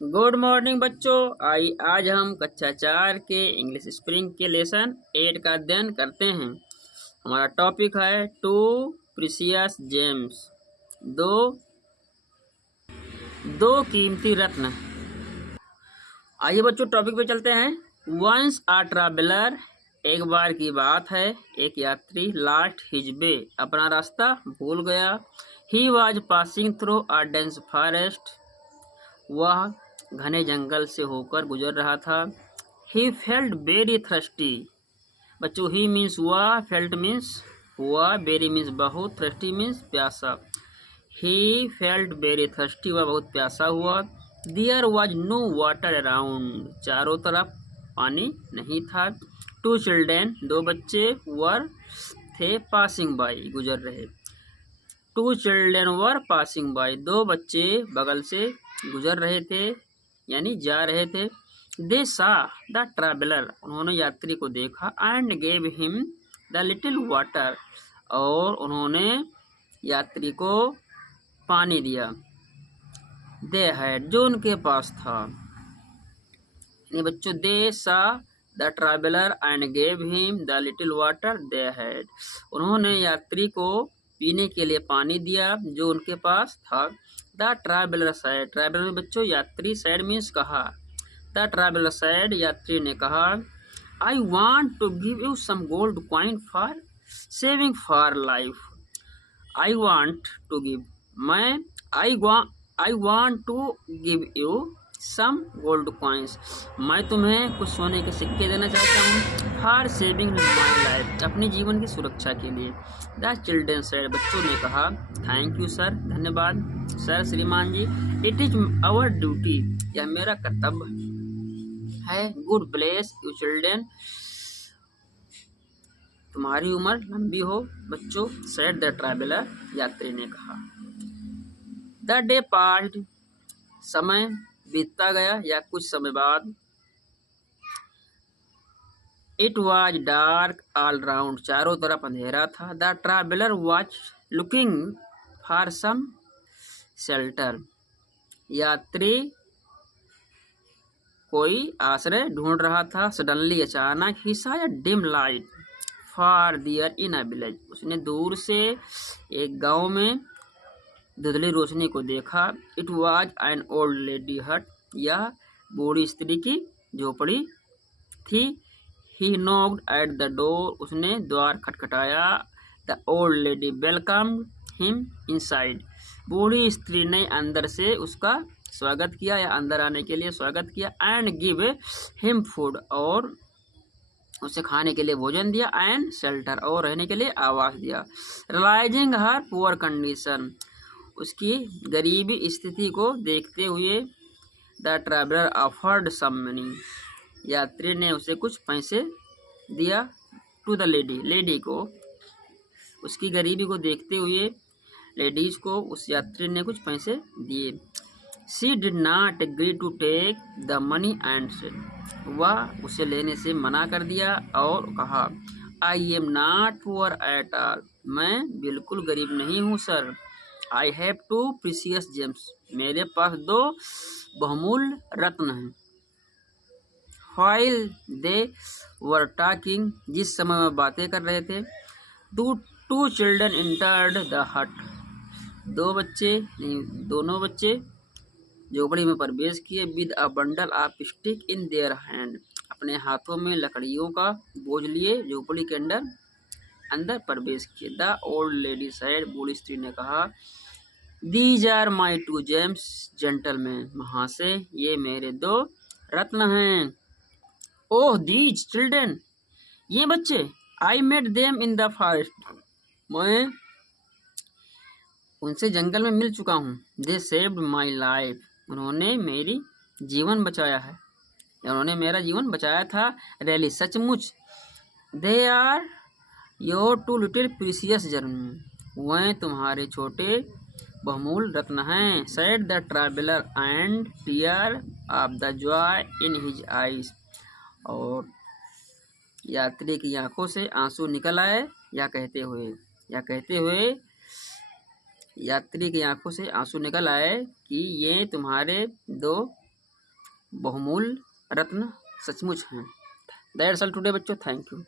Good morning बच्चों। आज हम कक्षा 4 के इंग्लिश स्प्रिंग के लेसन 8 का अध्ययन करते हैं। हमारा टॉपिक है टू प्रीसियस जेम्स, दो दो कीमती रत्न। आइए बच्चों टॉपिक पे चलते हैं। वंस आ ट्रैवलर, एक बार की बात है, एक यात्री लॉस्ट हिज वे, अपना रास्ता भूल गया। He was passing through a dense forest, वह घने जंगल से होकर गुजर रहा था। ही फेल्ट वेरी थ्रस्टी, बच्चों ही मीन्स हुआ, फेल्ट मीन्स हुआ, वेरी मीन्स बहुत, थ्रस्टी मीन्स प्यासा। ही फेल्ट वेरी थ्रस्टी, वह बहुत प्यासा हुआ। There was no water around, चारों तरफ पानी नहीं था। टू चिल्ड्रेन, दो बच्चे, वर थे, पासिंग बाई, गुजर रहे। Two children were passing by, दो बच्चे बगल से गुजर रहे थे यानी जा रहे थे। दे सा द ट्रैवलर, उन्होंने यात्री को देखा। And gave him the little water, और उन्होंने यात्री को पानी दिया। दे हैड, जो उनके पास था। यानी बच्चों दे सा the traveller and gave him the little water they had, उन्होंने यात्री को पीने के लिए पानी दिया जो उनके पास था। द ट्रैवलर सैड, ट्रैवलर में बच्चों यात्री, सैड मीन्स कहा। द ट्रैवलर सैड, यात्री ने कहा। I want to give you some gold coin for saving for life. I want to give, मैं I want to give you some gold coins, मैं तुम्हें कुछ सोने के सिक्के देना चाहता हूँ। फॉर सेविंग माई लाइफ, अपने जीवन की सुरक्षा के लिए। द चिल्ड्रेन सेड, बच्चों ने कहा। थैंक यू सर, धन्यवाद सर, श्रीमान जी। इट इज आवर ड्यूटी, यह मेरा कर्तव्य है। गुड ब्लेस यू चिल्ड्रेन, तुम्हारी उम्र लंबी हो बच्चों। सेड द ट्रैवलर, यात्री ने कहा। द डे पास्ड, समय बीतता गया या कुछ समय बाद। It was dark all round, चारों तरफ अंधेरा था। The traveller was looking for some shelter, यात्री कोई आश्रय ढूंढ रहा था। सडनली, अचानक, he saw a dim light far there in a village, उसने दूर से एक गांव में धुंधली रोशनी को देखा। It was an old lady हट, यह बूढ़ी स्त्री की झोपड़ी थी। ही नॉक्ड एट द डोर, उसने द्वार खटखटाया। The old lady welcomed him inside, बूढ़ी स्त्री ने अंदर से उसका स्वागत किया या अंदर आने के लिए स्वागत किया। एंड गिव हिम फूड, और उसे खाने के लिए भोजन दिया। एंड शेल्टर, और रहने के लिए आवास दिया। रियलाइजिंग हर पुअर कंडीशन, उसकी गरीबी स्थिति को देखते हुए। The traveller offered some money, यात्री ने उसे कुछ पैसे दिया। टू द लेडी, लेडी को, उसकी गरीबी को देखते हुए लेडीज को उस यात्री ने कुछ पैसे दिए। She did not agree to take the money and said, वह उसे लेने से मना कर दिया और कहा। I am not poor at all, मैं बिल्कुल गरीब नहीं हूँ sir. I have two precious gems, मेरे पास दो बहुमूल्य रत्न हैं। While they were talking, जिस समय वह बातें कर रहे थे। Two children entered the hut, दोनों बच्चे झोपड़ी में प्रवेश किए। With a bundle of stick in their hand, अपने हाथों में लकड़ियों का बोझ लिए झोपड़ी के अंदर प्रवेश किए। द ओल्ड लेडी सेड, बूढ़ी स्त्री ने कहा। These are my two gems gentleman, महाशय ये मेरे दो रत्न हैं। ओह दीज चिल्ड्रेन, ये बच्चे। I met them in the forest, मैं उनसे जंगल में मिल चुका हूँ। दे सेव्ड माई लाइफ, उन्होंने मेरी जीवन बचाया है, उन्होंने मेरा जीवन बचाया था। रैली, सचमुच। They are your two little precious journey, वह तुम्हारे छोटे बहुमूल्य रत्न हैं। Said the traveller and tear of the joy in his eyes, और यात्री की आंखों से आंसू निकल आए। या कहते हुए यात्री की आंखों से आंसू निकल आए कि ये तुम्हारे दो बहुमूल्य रत्न सचमुच हैं। दैट्स ऑल टुडे बच्चों, थैंक यू।